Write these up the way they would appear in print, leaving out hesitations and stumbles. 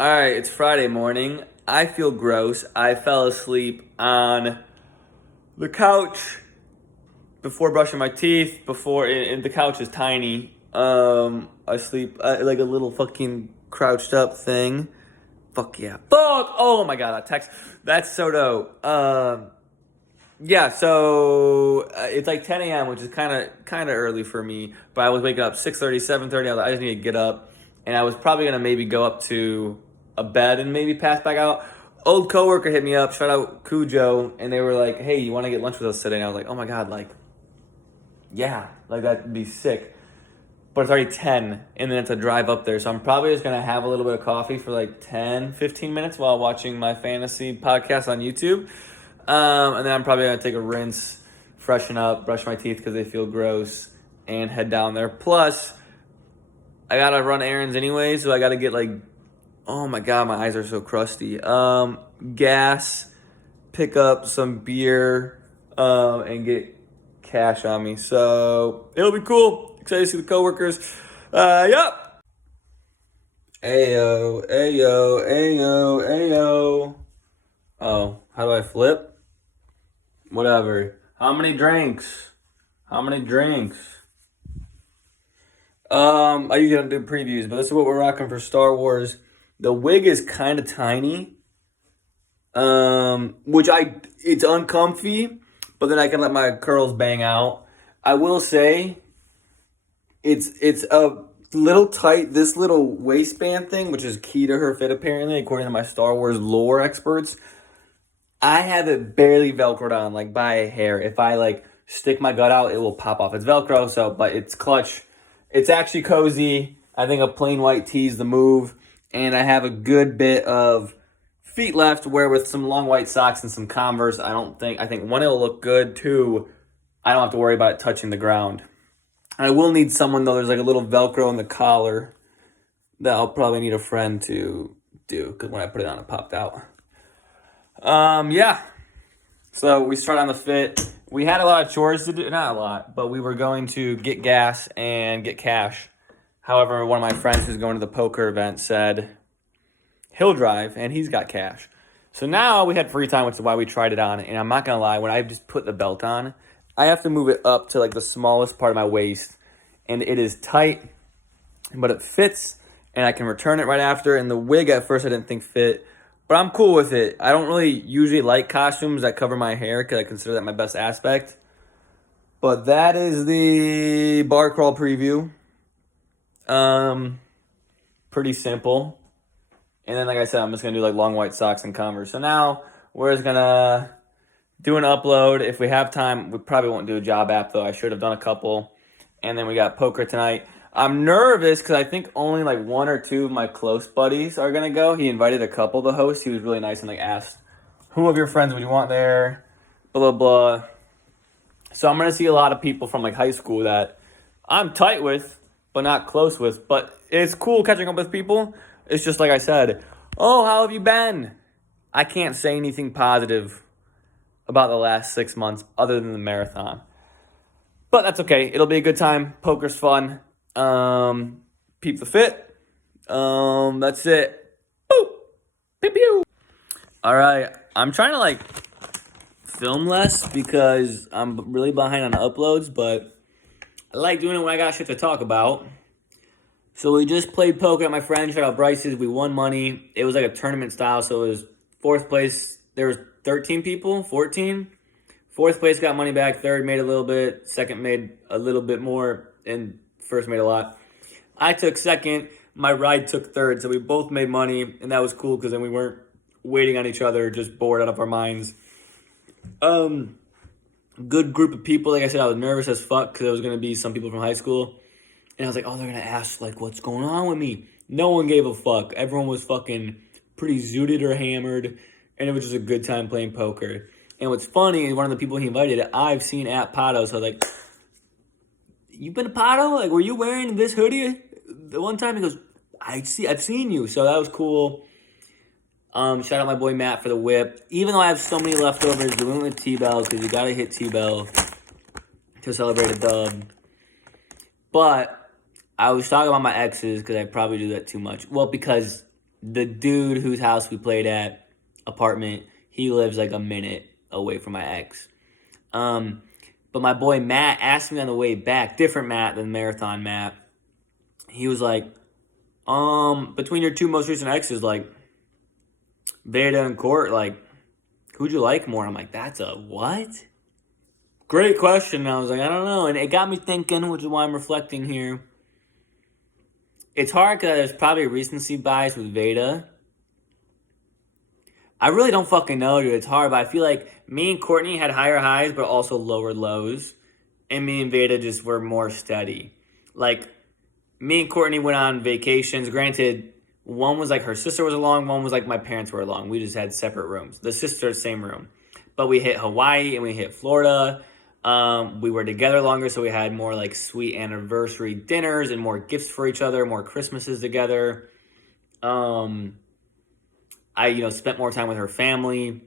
All right, it's Friday morning. I feel gross. I fell asleep on the couch before brushing my teeth. And the couch is tiny. I sleep like a little fucking crouched up thing. Fuck yeah. Fuck. Oh my god, that text. That's so dope. Yeah. So it's like 10 a.m., which is kind of early for me. But I was waking up 6:30, 7:30. I was like, I just need to get up, and I was probably gonna maybe go up to a bed and maybe pass back out. Old coworker hit me up, shout out Cujo, and they were like, "Hey, you want to get lunch with us today?" And I was like, "Oh my god, like, yeah, like that'd be sick." But it's already 10, and then it's a drive up there, so I'm probably just gonna have a little bit of coffee for like 10, 15 minutes while watching my fantasy podcast on YouTube. And then I'm probably gonna take a rinse, freshen up, brush my teeth because they feel gross, and head down there. Plus, I gotta run errands anyway, so I gotta get like, oh my god, my eyes are so crusty. Gas, pick up some beer, and get cash on me. So it'll be cool. Excited to see the coworkers. Yup. Ayo, ayo, ayo, ayo. Oh, how do I flip? Whatever. How many drinks? How many drinks? I usually don't do previews, but this is what we're rocking for Star Wars. The wig is kind of tiny, it's uncomfy, but then I can let my curls bang out. I will say, it's a little tight. This little waistband thing, which is key to her fit apparently, according to my Star Wars lore experts. I have it barely Velcroed on, like by a hair. If I like stick my gut out, it will pop off. It's Velcro, but it's clutch. It's actually cozy. I think a plain white tee is the move. And I have a good bit of feet left to wear with some long white socks and some Converse. I think one, it'll look good. Two, I don't have to worry about it touching the ground. I will need someone though. There's like a little Velcro in the collar that I'll probably need a friend to do because when I put it on, it popped out. Yeah. So we start on the fit. We had a lot of chores to do. Not a lot, but we were going to get gas and get cash. However, one of my friends who's going to the poker event said he'll drive and he's got cash. So now we had free time, which is why we tried it on. And I'm not going to lie, when I just put the belt on, I have to move it up to like the smallest part of my waist. And it is tight, but it fits. And I can return it right after. And the wig at first I didn't think fit. But I'm cool with it. I don't really usually like costumes that cover my hair because I consider that my best aspect. But that is the bar crawl preview. Pretty simple. And then, like I said, I'm just going to do like long white socks and Converse. So now we're just going to do an upload. If we have time, we probably won't do a job app though. I should have done a couple. And then we got poker tonight. I'm nervous because I think only like one or two of my close buddies are going to go. He invited a couple to host. He was really nice and like asked, who of your friends would you want there? Blah, blah, blah. So I'm going to see a lot of people from like high school that I'm tight with, but not close with. But it's cool catching up with people. It's just like I said, oh, how have you been? I can't say anything positive about the last 6 months other than the marathon. But that's okay. It'll be a good time. Poker's fun. Peep the fit. That's it. Boop. Pew pew. All right. I'm trying to like film less because I'm really behind on uploads, but I like doing it when I got shit to talk about. So we just played poker at my friend, shout out Bryce's. We won money. It was like a tournament style, so it was fourth place. There was 13 people, 14. Fourth place got money back. Third made a little bit. Second made a little bit more. And first made a lot. I took second. My ride took third. So we both made money. And that was cool because then we weren't waiting on each other, just bored out of our minds. Good group of people. Like I said, I was nervous as fuck because there was going to be some people from high school. And I was like, oh, they're going to ask, like, what's going on with me? No one gave a fuck. Everyone was fucking pretty zooted or hammered. And it was just a good time playing poker. And what's funny is one of the people he invited, I've seen at Pato. So I was like, you been to Pato? Like, were you wearing this hoodie? The one time he goes, I've seen you. So that was cool. Shout out my boy Matt for the whip. Even though I have so many leftovers, we went with Tbell because you got to hit Tbell to celebrate a dub. But I was talking about my exes because I probably do that too much. Well, because the dude whose house we played at, apartment, he lives like a minute away from my ex. But my boy Matt asked me on the way back, different Matt than Marathon Matt. He was like, between your two most recent exes, like Veda and Court, like, who'd you like more? I'm like, that's a what? Great question. And I was like, I don't know. And it got me thinking, which is why I'm reflecting here. It's hard because there's probably a recency bias with Veda. I really don't fucking know, dude. It's hard, but I feel like me and Courtney had higher highs, but also lower lows. And me and Veda just were more steady. Like, me and Courtney went on vacations. Granted, one was like her sister was along, one was like my parents were along. We just had separate rooms. The sister, same room. But we hit Hawaii and we hit Florida. We were together longer, so we had more like sweet anniversary dinners and more gifts for each other, more Christmases together. I spent more time with her family.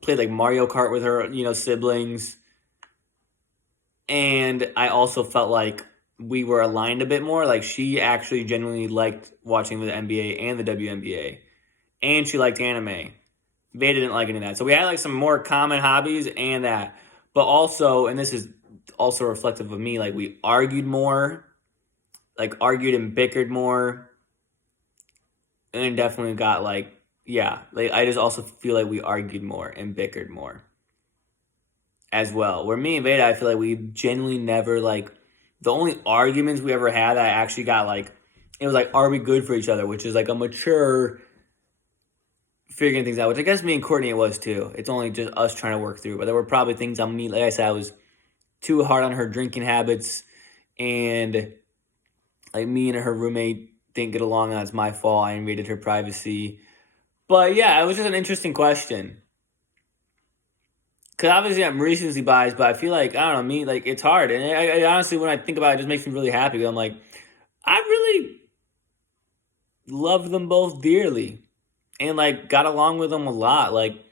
Played like Mario Kart with her, siblings. And I also felt like we were aligned a bit more. Like, she actually genuinely liked watching the NBA and the WNBA. And she liked anime. Veda didn't like any of that. So we had like some more common hobbies and that. But also, and this is also reflective of me, like we argued more. Like argued and bickered more. And definitely got like I just also feel like we argued more and bickered more as well. Where me and Veda, I feel like we genuinely never like, the only arguments we ever had that I actually got like, it was like, are we good for each other? Which is like a mature figuring things out, which I guess me and Courtney it was too. It's only just us trying to work through. But there were probably things on me, like I said, I was too hard on her drinking habits, and like me and her roommate didn't get along, and that's my fault. I invaded her privacy. But yeah, it was just an interesting question. Because obviously I'm recency biased, but I feel like, I don't know, me, like, it's hard. And I honestly, when I think about it, it just makes me really happy. Because I'm like, I really love them both dearly. And, like, got along with them a lot. Like,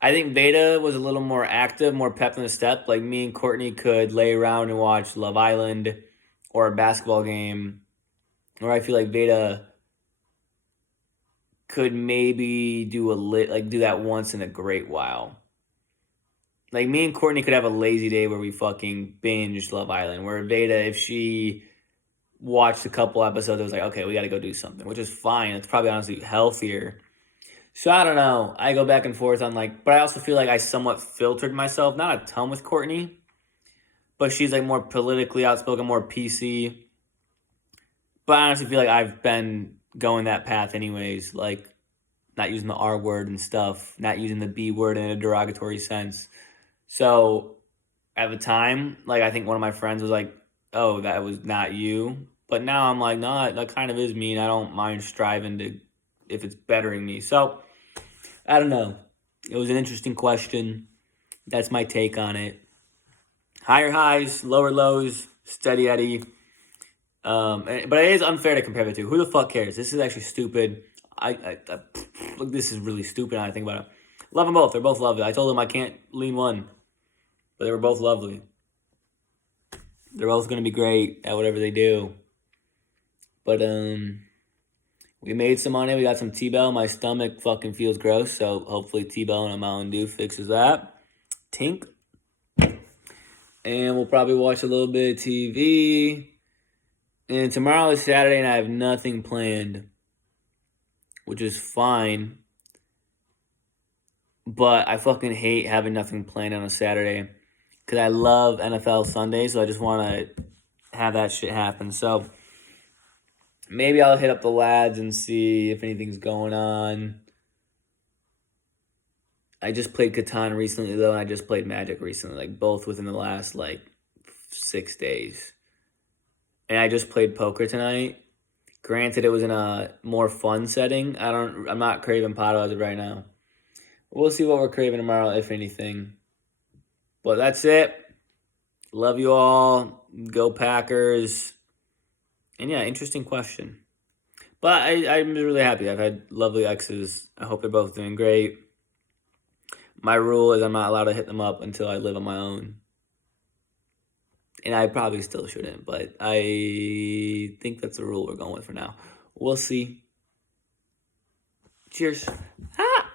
I think Veda was a little more active, more pep in the step. Like, me and Courtney could lay around and watch Love Island or a basketball game. Or I feel like Veda could maybe do that once in a great while. Like, me and Courtney could have a lazy day where we fucking binged Love Island. Where Veda, if she watched a couple episodes, it was like, okay, we got to go do something, which is fine. It's probably honestly healthier. So I don't know. I go back and forth on like, but I also feel like I somewhat filtered myself, not a ton with Courtney, but she's like more politically outspoken, more PC. But I honestly feel like I've been going that path anyways, like not using the R word and stuff, not using the B word in a derogatory sense. So at the time, like I think one of my friends was like, oh, that was not you. But now I'm like, no, that kind of is me, and I don't mind striving to, if it's bettering me. So I don't know. It was an interesting question. That's my take on it. Higher highs, lower lows, steady Eddie. But it is unfair to compare the two. Who the fuck cares? This is actually stupid. Look, this is really stupid when I think about it. Love them both. They're both lovely. I told them I can't lean one. But they were both lovely. They're both going to be great at whatever they do. But, we made some money. We got some Tbell. My stomach fucking feels gross. So, hopefully Tbell and a Mountain Dew fixes that. Tink. And we'll probably watch a little bit of TV. And tomorrow is Saturday and I have nothing planned. Which is fine. But I fucking hate having nothing planned on a Saturday. Because I love NFL Sunday, so I just want to have that shit happen. So maybe I'll hit up the lads and see if anything's going on. I just played Catan recently, though, and I just played Magic recently. Like, both within the last, 6 days. And I just played poker tonight. Granted, it was in a more fun setting. I'm not craving Pato as of right now. We'll see what we're craving tomorrow, if anything. But that's it. Love you all. Go Packers. And yeah, interesting question. But I'm really happy. I've had lovely exes. I hope they're both doing great. My rule is I'm not allowed to hit them up until I live on my own. And I probably still shouldn't, but I think that's the rule we're going with for now. We'll see. Cheers.